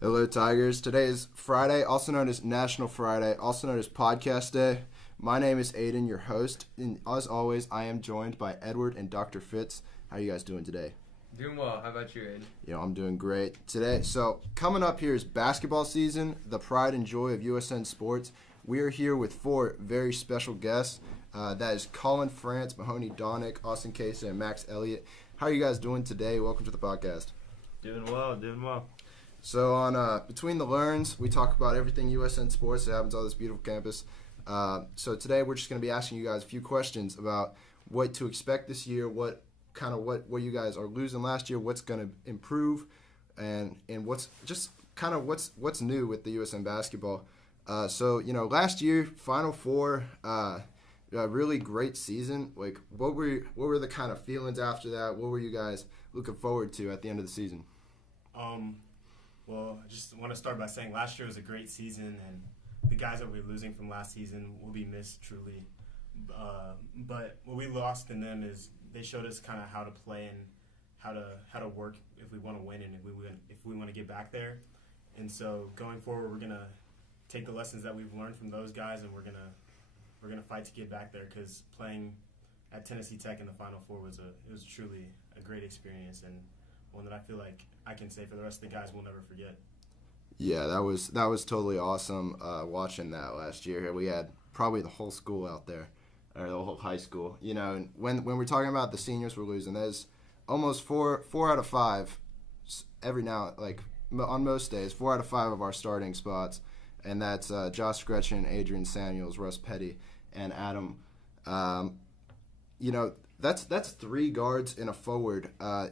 Hello, Tigers. Today is Friday, also known as National Friday, also known as Podcast Day. My name is Aiden, your host, and as always, I am joined by Edward and Dr. Fitz. How are you guys doing today? Doing well. How about you, Aiden? I'm doing great today. So, coming up here is basketball season, the pride and joy of USN sports. We are here with four very special guests. That is Colin France, Mahoney Donick, Austin Casey, and Max Elliott. How are you guys doing today? Welcome to the podcast. Doing well. So on Between the Learns, we talk about everything USN sports that happens on this beautiful campus. So today we're just going to be asking you guys a few questions about what to expect this year, what you guys are losing last year, what's going to improve, and what's new with the USN basketball. Last year, Final Four, really great season. Like, what were the kind of feelings after that? What were you guys looking forward to at the end of the season? Well, I just want to start by saying last year was a great season, and the guys that we're losing from last season will be missed truly. But what we lost in them is they showed us kind of how to play and how to work if we want to win and if we want to get back there. And so going forward, we're gonna take the lessons that we've learned from those guys, and we're gonna fight to get back there, because playing at Tennessee Tech in the Final Four was truly a great experience, and one that I feel like I can say for the rest of the guys we'll never forget. Yeah, that was totally awesome watching that last year. We had probably the whole school out there, or the whole high school. And when we're talking about the seniors we're losing, there's almost four out of five every now, like on most days, 4 out of 5 of our starting spots, and that's Josh Gretchen, Adrian Samuels, Russ Petty, and Adam. That's 3 guards and a forward.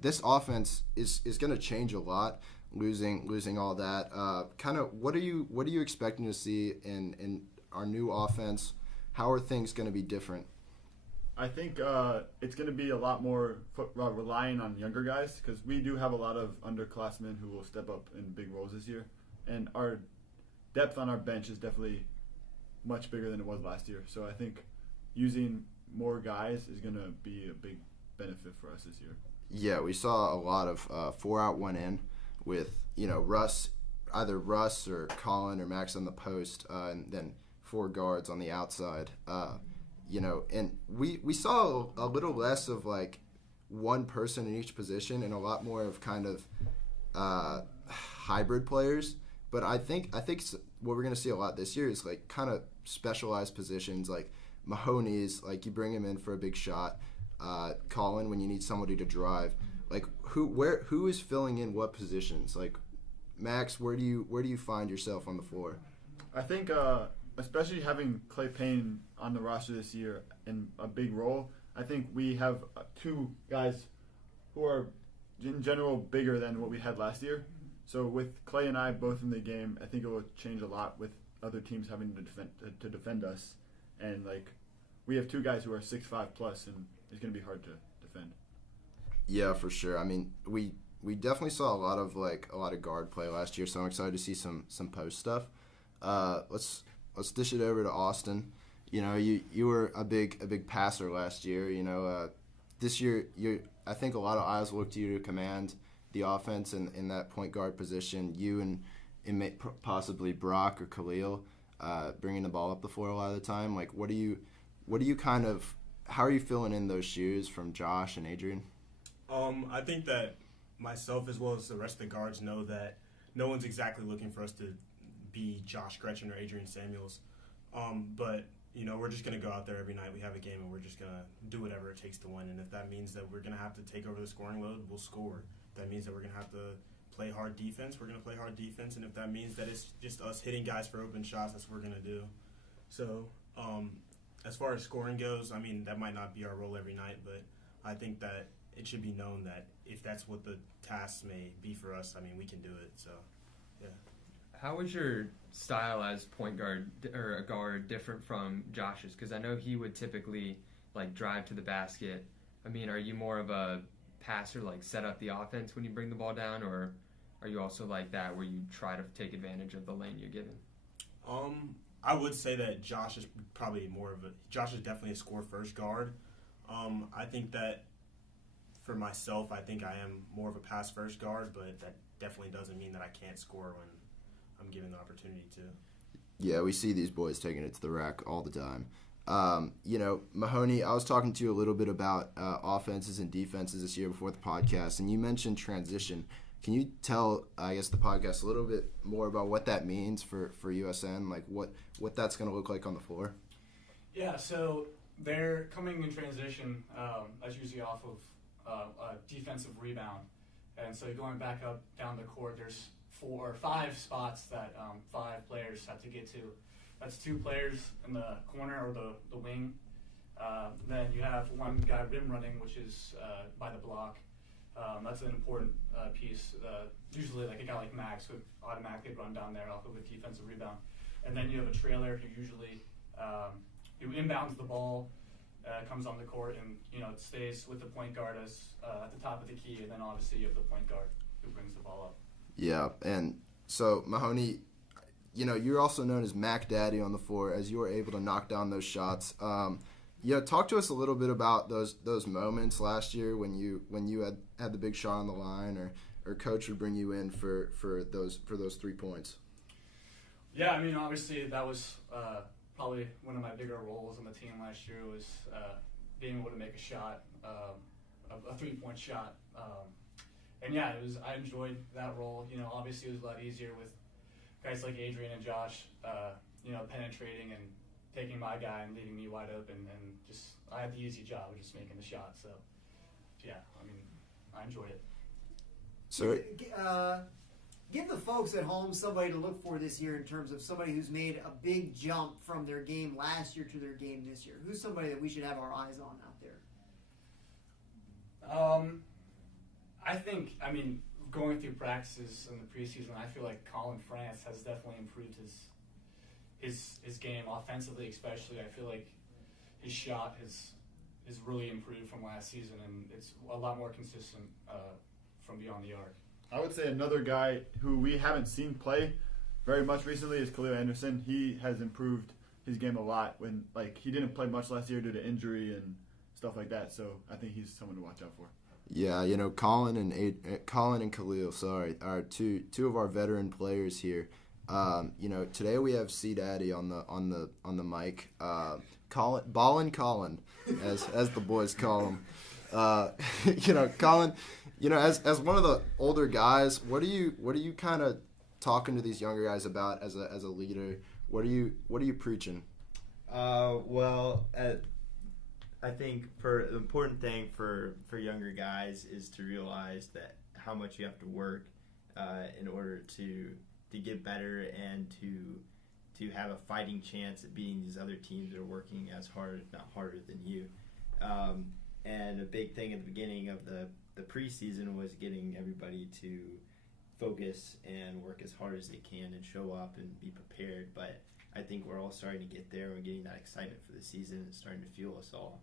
This offense is going to change a lot, losing all that. What are you expecting to see in our new offense? How are things going to be different? I think it's going to be a lot more relying on younger guys, because we do have a lot of underclassmen who will step up in big roles this year, and our depth on our bench is definitely much bigger than it was last year. So I think using more guys is going to be a big benefit for us this year. Yeah, we saw a lot of 4 out, 1 in with, either Russ or Colin or Max on the post, and then 4 guards on the outside. And we saw a little less of like one person in each position and a lot more of kind of hybrid players. But I think what we're going to see a lot this year is like kind of specialized positions, like Mahoney's, like you bring him in for a big shot. Colin, when you need somebody to drive, like who is filling in what positions? Like Max, where do you find yourself on the floor? I think especially having Clay Payne on the roster this year in a big role, I think we have 2 guys who are in general bigger than what we had last year. So with Clay and I both in the game, I think it will change a lot with other teams having to defend us. And like we have 2 guys who are 6'5" plus, and it's going to be hard to defend. Yeah, for sure. I mean, we definitely saw a lot of guard play last year, so I'm excited to see some post stuff. Let's dish it over to Austin. You were a big passer last year. This year I think a lot of eyes look to you to command the offense in that point guard position. You and possibly Brock or Khalil bringing the ball up the floor a lot of the time. Like, how are you filling in those shoes from Josh and Adrian? I think that myself as well as the rest of the guards know that no one's exactly looking for us to be Josh Gretchen or Adrian Samuels. But we're just going to go out there every night we have a game, and we're just going to do whatever it takes to win. And if that means that we're going to have to take over the scoring load, we'll score. If that means that we're going to have to play hard defense, we're going to play hard defense. And if that means that it's just us hitting guys for open shots, that's what we're going to do. So as far as scoring goes, I mean, that might not be our role every night, but I think that it should be known that if that's what the tasks may be for us, I mean, we can do it. So, yeah. How was your style as point guard or a guard different from Josh's? Because I know he would typically like drive to the basket. I mean, are you more of a passer, like set up the offense when you bring the ball down, or are you also like that where you try to take advantage of the lane you're given? I would say that Josh is definitely a score first guard. I think that for myself, I think I am more of a pass-first guard, but that definitely doesn't mean that I can't score when I'm given the opportunity to. Yeah, we see these boys taking it to the rack all the time. Mahoney, I was talking to you a little bit about offenses and defenses this year before the podcast, and you mentioned transition. Can you tell, I guess, the podcast a little bit more about what that means for USN, like what that's going to look like on the floor? Yeah, so they're coming in transition. That's usually off of a defensive rebound. And so going back up down the court, there's 4 or 5 spots that 5 players have to get to. That's 2 players in the corner or the wing. Then you have one guy rim running, which is by the block. That's an important piece. Usually, like a guy like Max would automatically run down there off of a defensive rebound. And then you have a trailer who usually who inbounds the ball, comes on the court, and it stays with the point guard as at the top of the key. And then obviously you have the point guard who brings the ball up. Yeah, and so Mahoney, you're also known as Mac Daddy on the floor, as you were able to knock down those shots. Talk to us a little bit about those moments last year when you had the big shot on the line, or coach would bring you in for those 3 points. Yeah, I mean, obviously that was probably one of my bigger roles on the team last year was being able to make a shot, a 3-point shot. And yeah, I enjoyed that role. Obviously it was a lot easier with guys like Adrian and Josh, penetrating and taking my guy and leaving me wide open, and just I had the easy job of just making the shot. So yeah, I mean, I enjoyed it. So give the folks at home somebody to look for this year in terms of somebody who's made a big jump from their game last year to their game this year. Who's somebody that we should have our eyes on out there? I think, going through practices in the preseason, I feel like Colin France has definitely improved his game offensively, especially. I feel like his shot is really improved from last season, and it's a lot more consistent from beyond the arc. I would say another guy who we haven't seen play very much recently is Khalil Anderson. He has improved his game a lot. When he didn't play much last year due to injury and stuff like that, so I think he's someone to watch out for. Yeah, Colin and Khalil, are two of our veteran players here. Today we have C Daddy on the mic. Ballin' Colin, as the boys call him. Colin, as one of the older guys, what are you kind of talking to these younger guys about as a leader? What are you preaching? I think the important thing for younger guys is to realize that how much you have to work in order to get better and to have a fighting chance at beating these other teams that are working as hard, if not harder than you. And a big thing at the beginning of the preseason was getting everybody to focus and work as hard as they can and show up and be prepared. But I think we're all starting to get there. We're getting that excitement for the season. It's starting to fuel us all.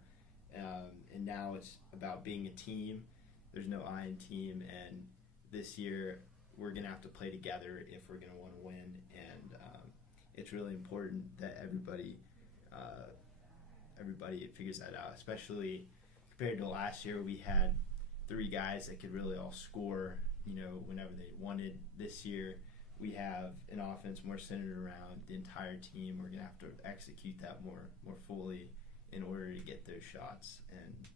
And now it's about being a team. There's no I in team. And this year we're going to have to play together if we're going to want to win. And it's really important that everybody figures that out, especially compared to last year. We had 3 guys that could really all score, whenever they wanted. This year we have an offense more centered around the entire team. We're going to have to execute that more fully in order to get those shots and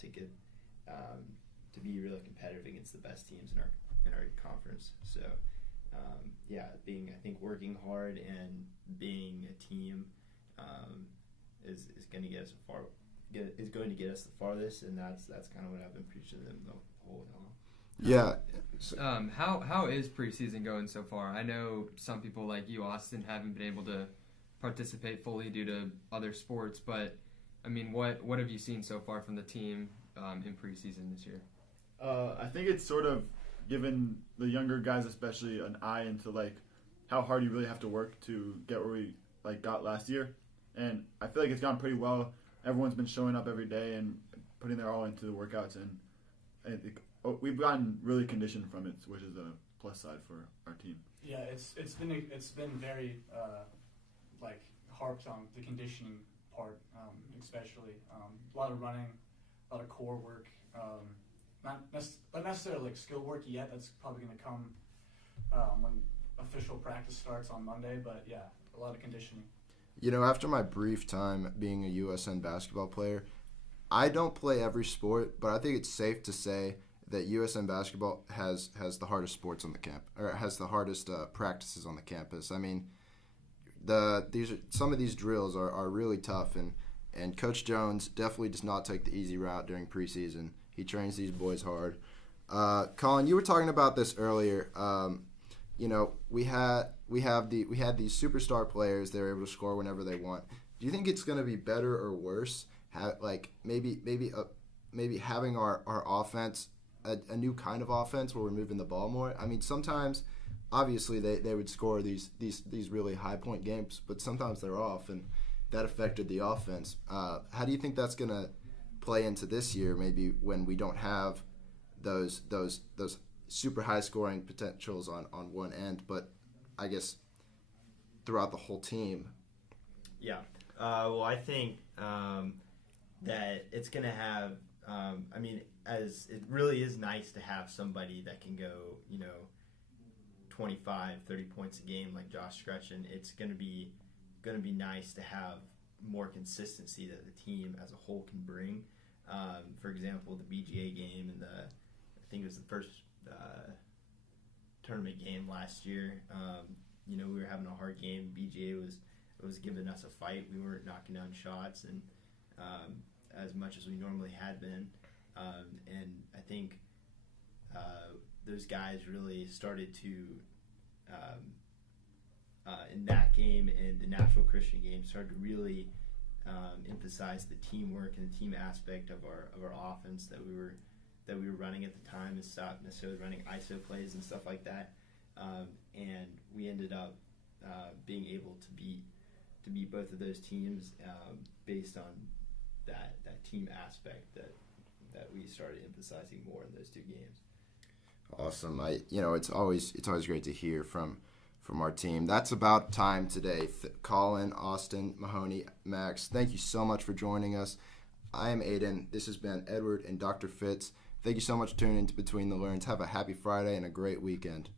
to get to be really competitive against the best teams in our conference. So I think working hard and being a team is going to get us is going to get us the farthest, and that's kind of what I've been preaching to them the whole time. Yeah. How is preseason going so far? I know some people like you, Austin, haven't been able to participate fully due to other sports, but what have you seen so far from the team in preseason this year? I think it's sort of given the younger guys especially an eye into how hard you really have to work to get where we got last year, and I feel like it's gone pretty well. Everyone's been showing up every day and putting their all into the workouts, and we've gotten really conditioned from it, which is a plus side for our team. Yeah, it's been very harped on the conditioning part, especially a lot of running, a lot of core work, not necessarily like skill work yet. That's probably going to come when official practice starts on Monday. But yeah, a lot of conditioning. You know, after my brief time being a USN basketball player, I don't play every sport, but I think it's safe to say that USN basketball has the hardest sports on the camp, or has the hardest practices on the campus. I mean, some of these drills are really tough, and Coach Jones definitely does not take the easy route during preseason. He trains these boys hard. Colin, you were talking about this earlier. You know, we had these superstar players. They're able to score whenever they want. Do you think it's going to be better or worse? Maybe having our offense a new kind of offense where we're moving the ball more. I mean, sometimes obviously they would score these really high point games, but sometimes they're off, and that affected the offense. How do you think that's going to play into this year? Maybe when we don't have those super high scoring potentials on one end, but I guess throughout the whole team. Yeah. Well, I think that it's going to have. I mean, as it really is nice to have somebody that can go, 25, 30 points a game like Josh Scretchen. It's going to be nice to have more consistency that the team as a whole can bring. For example, the BGA game and I think it was the first tournament game last year. We were having a hard game. BGA was giving us a fight. We weren't knocking down shots and as much as we normally had been. And I think those guys really started to, in that game and the Natural Christian game, started to really emphasize the teamwork and the team aspect of our offense that we were running at the time, and stopped necessarily running ISO plays and stuff like that. And we ended up being able to beat both of those teams based on that team aspect that we started emphasizing more in those two games. Awesome. It's always great to hear from our team. That's about time today. Colin, Austin, Mahoney, Max, thank you so much for joining us. I am Aiden. This has been Edward and Dr. Fitz. Thank you so much for tuning in to Between the Learns. Have a happy Friday and a great weekend.